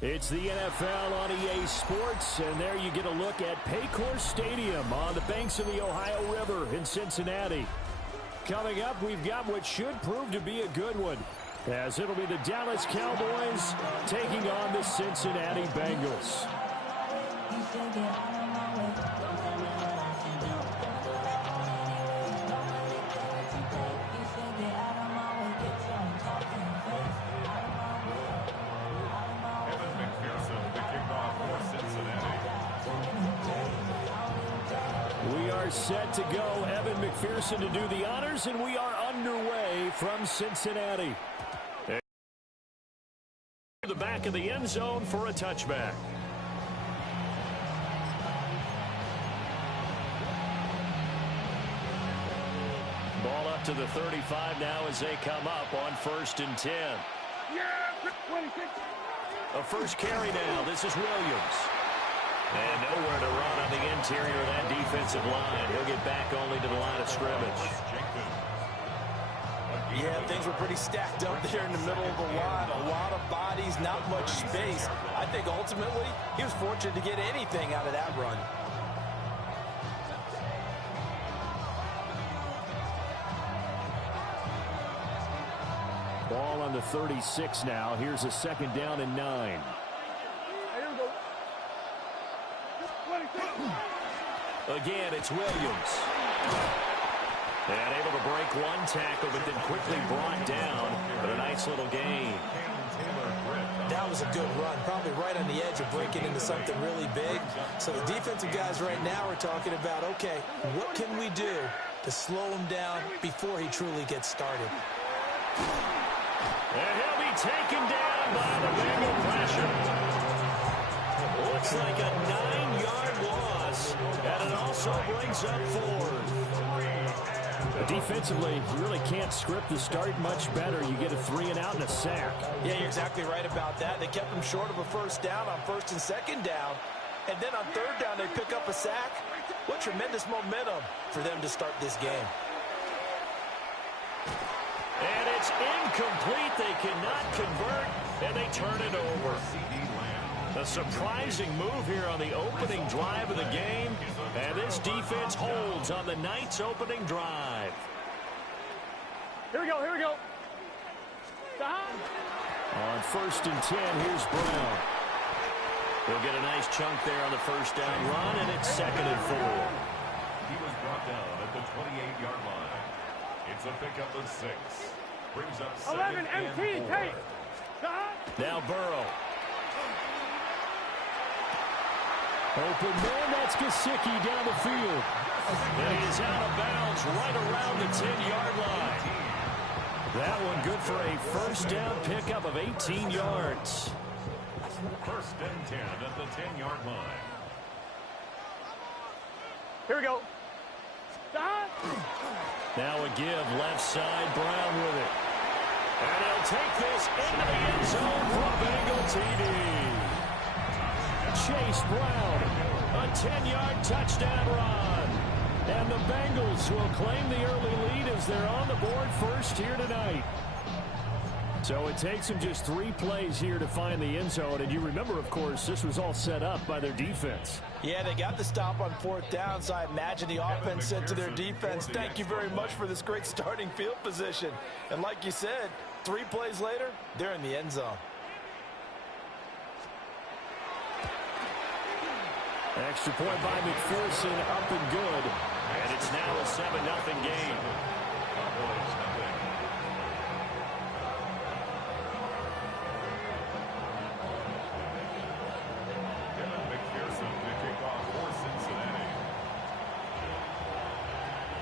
It's the NFL on EA Sports, and there you get a look at Paycor Stadium on the banks of the Ohio River in Cincinnati. Coming up, we've got what should prove to be a good one, as it'll be the Dallas Cowboys taking on the Cincinnati Bengals. We are set to go. Evan McPherson to do the honors, and we are underway from Cincinnati. The back of the end zone for a touchback. Ball up to the 35 now as they come up on 1st and 10. A first carry now. This is Williams. And nowhere to run on the interior of that defensive line. He'll get back only to the line of scrimmage. Yeah, things were pretty stacked up there in the middle of the line. A lot of bodies, not much space. I think ultimately he was fortunate to get anything out of that run. Ball on the 36 now. Here's a 2nd down and 9. Again, it's Williams. And able to break one tackle, but then quickly brought down. But a nice little gain. That was a good run. Probably right on the edge of breaking into something really big. So the defensive guys right now are talking about, okay, what can we do to slow him down before he truly gets started? And he'll be taken down by the Bengal pressure. Looks like a 9-yard loss, and it also brings up 4th. Defensively, you really can't script the start much better. You get a 3-and-out and a sack. Yeah, you're exactly right about that. They kept him short of a 1st down on 1st and 2nd down. And then on 3rd down, they pick up a sack. What tremendous momentum for them to start this game. And it's incomplete. They cannot convert, and they turn it over. A surprising move here on the opening drive of the game, and this defense holds on the night's opening drive. Here we go, here we go. On 1st and 10, here's Brown. He'll get a nice chunk there on the 1st down run, and it's 2nd and 4. He was brought down at the 28-yard line. It's a pickup of 6. Brings up 11 MT, take. Now Burrow. Open man, that's Gesicki down the field. And he is out of bounds right around the 10-yard line. That one good for a 1st down pickup of 18 yards. 1st and 10 at the 10-yard line. Here we go. Now a give left side, Brown with it. And he'll take this into the end zone for a Bengal TD. Chase Brown, a 10-yard touchdown run. And the Bengals will claim the early lead as they're on the board first here tonight. So it takes them just 3 plays here to find the end zone. And you remember, of course, this was all set up by their defense. Yeah, they got the stop on 4th down, so I imagine the offense said to their defense, thank you very much for this great starting field position. And like you said, 3 plays later, they're in the end zone. Extra point by McPherson, up and good. And it's now a 7-0 game.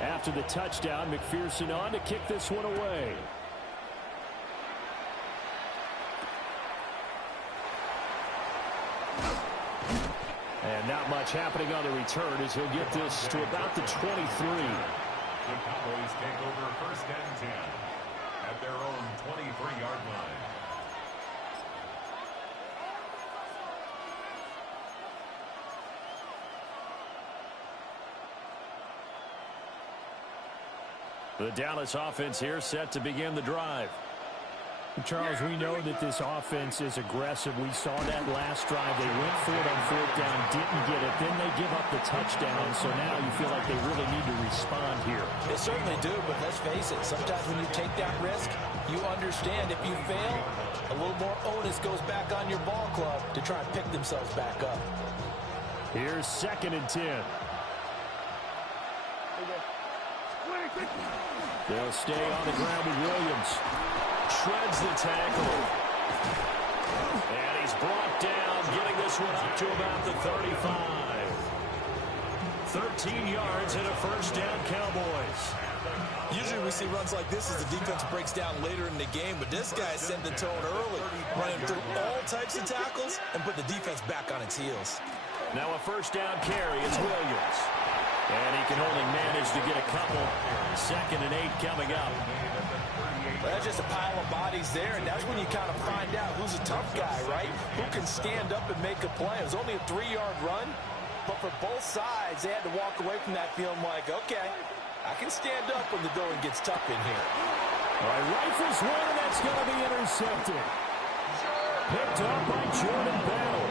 After the touchdown, McPherson on to kick this one away. And not much happening on the return as he'll get this to about the 23. The Cowboys take over 1st and 10 at their own 23-yard line. The Dallas offense here set to begin the drive. Charles, we know that this offense is aggressive. We saw that last drive. They went for it on fourth down, didn't get it. Then they give up the touchdown. So now you feel like they really need to respond here. They certainly do, but let's face it. Sometimes when you take that risk, you understand if you fail, a little more onus goes back on your ball club to try and pick themselves back up. Here's 2nd and 10. They'll stay on the ground with Williams. Shreds the tackle. And he's brought down, getting this one up to about the 35. 13 yards and a first down, Cowboys. Usually we see runs like this as the defense breaks down later in the game, but this guy set the tone early, running through all types of tackles and put the defense back on its heels. Now a first down carry. It's Williams. And he can only manage to get a couple. 2nd and 8 coming up. Well, that's just a pile of bodies there, and that's when you kind of find out who's a tough guy, right? Who can stand up and make a play. It was only a 3-yard run, but for both sides, they had to walk away from that feeling like, okay, I can stand up when the going gets tough in here. All right, rifles one, and that's going to be intercepted. Picked up by Jordan Bell.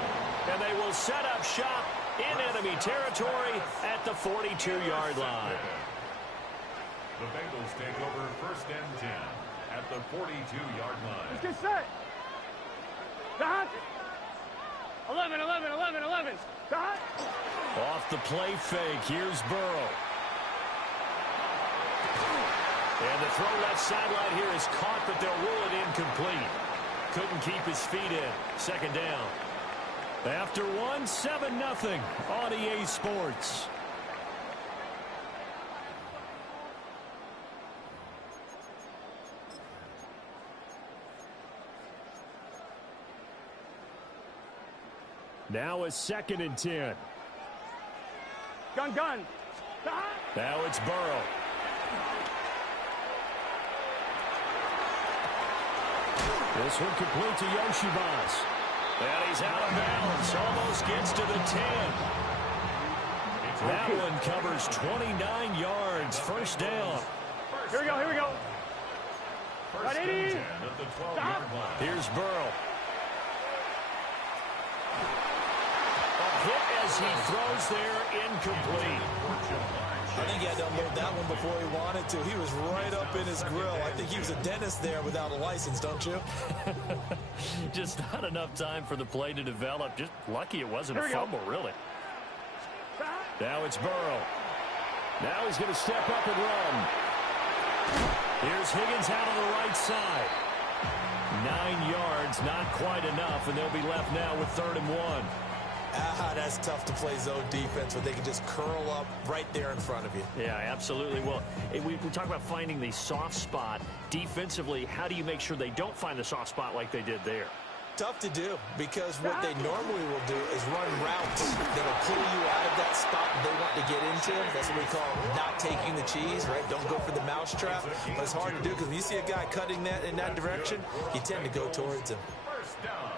And they will set up shop in enemy territory at the 42-yard line. The Bengals take over 1st and 10 at the 42-yard line. Let's get set. Dot. 11, 11, 11, 11. Dot. Off the play fake. Here's Burrow. And the throw left sideline here is caught, but they'll rule it incomplete. Couldn't keep his feet in. 2nd down. After 7-0 on EA Sports. Now a 2nd and 10. Gun. Now it's Burrow. This one complete to Yoshibas. And he's out of bounds. Almost gets to the 10. That one covers 29 yards. First down. Here we go. First and 10 at the 12-yard line. Here's Burrow. A hit as he throws there, incomplete. I think he had to unload that one before he wanted to. He was right up in his grill. I think he was a dentist there without a license, don't you? Just not enough time for the play to develop. Just lucky it wasn't a fumble, really. Now it's Burrow. Now he's going to step up and run. Here's Higgins out on the right side. 9 yards, not quite enough, and they'll be left now with 3rd and 1. That's tough to play zone defense where they can just curl up right there in front of you. Yeah, absolutely. Well, we talk about finding the soft spot. Defensively, how do you make sure they don't find the soft spot like they did there? Tough to do, because what they normally will do is run routes that'll pull you out of that spot they want to get into. That's what we call not taking the cheese, right? Don't go for the mousetrap. But it's hard to do because when you see a guy cutting that in that direction, you tend to go towards him. First down.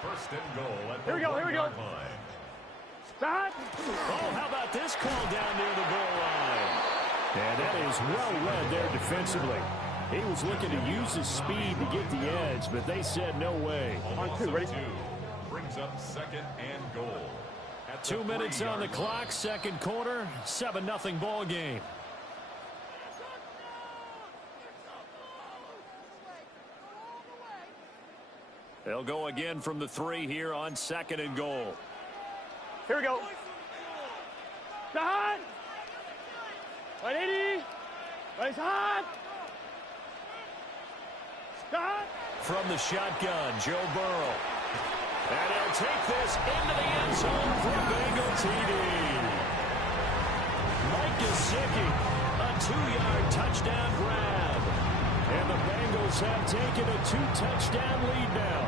1st and goal at the Here we go. 1-yard line. Dot. Oh, how about this call down near the goal line? And that is well read there defensively. He was looking to use his speed to get the edge, but they said no way. On 2, ready? Brings up 2nd and goal. At 2 minutes on the 3-yard clock, line. 2nd quarter, 7-0 ball game. They'll go again from the 3 here on 2nd and goal. Here we go. Dot. 180. Nice hot. Dot. From the shotgun, Joe Burrow. And he'll take this into the end zone for a Bengal TD. Mike Gesicki, a 2-yard touchdown grab. And the Bengals have taken a 2-touchdown lead now.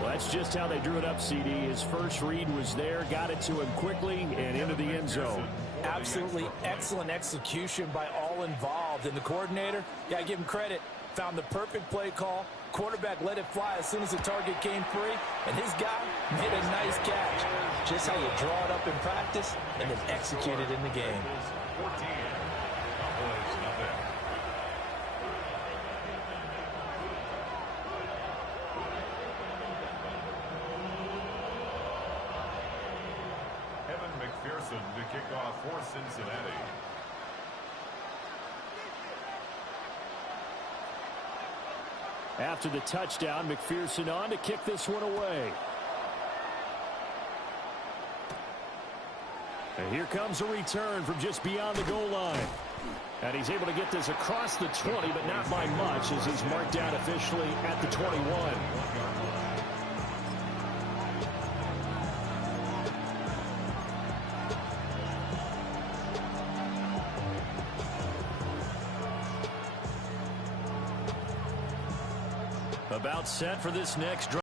Well, that's just how they drew it up, CD. His first read was there, got it to him quickly, and into the end zone. Absolutely excellent execution by all involved. And the coordinator, got to give him credit, found the perfect play call. Quarterback let it fly as soon as the target came free, and his guy made a nice catch. Just how you draw it up in practice and then execute it in the game. kickoff for Cincinnati. After the touchdown, McPherson on to kick this one away. And here comes a return from just beyond the goal line. And he's able to get this across the 20, but not by much, as he's marked down officially at the 21. About set for this next drive.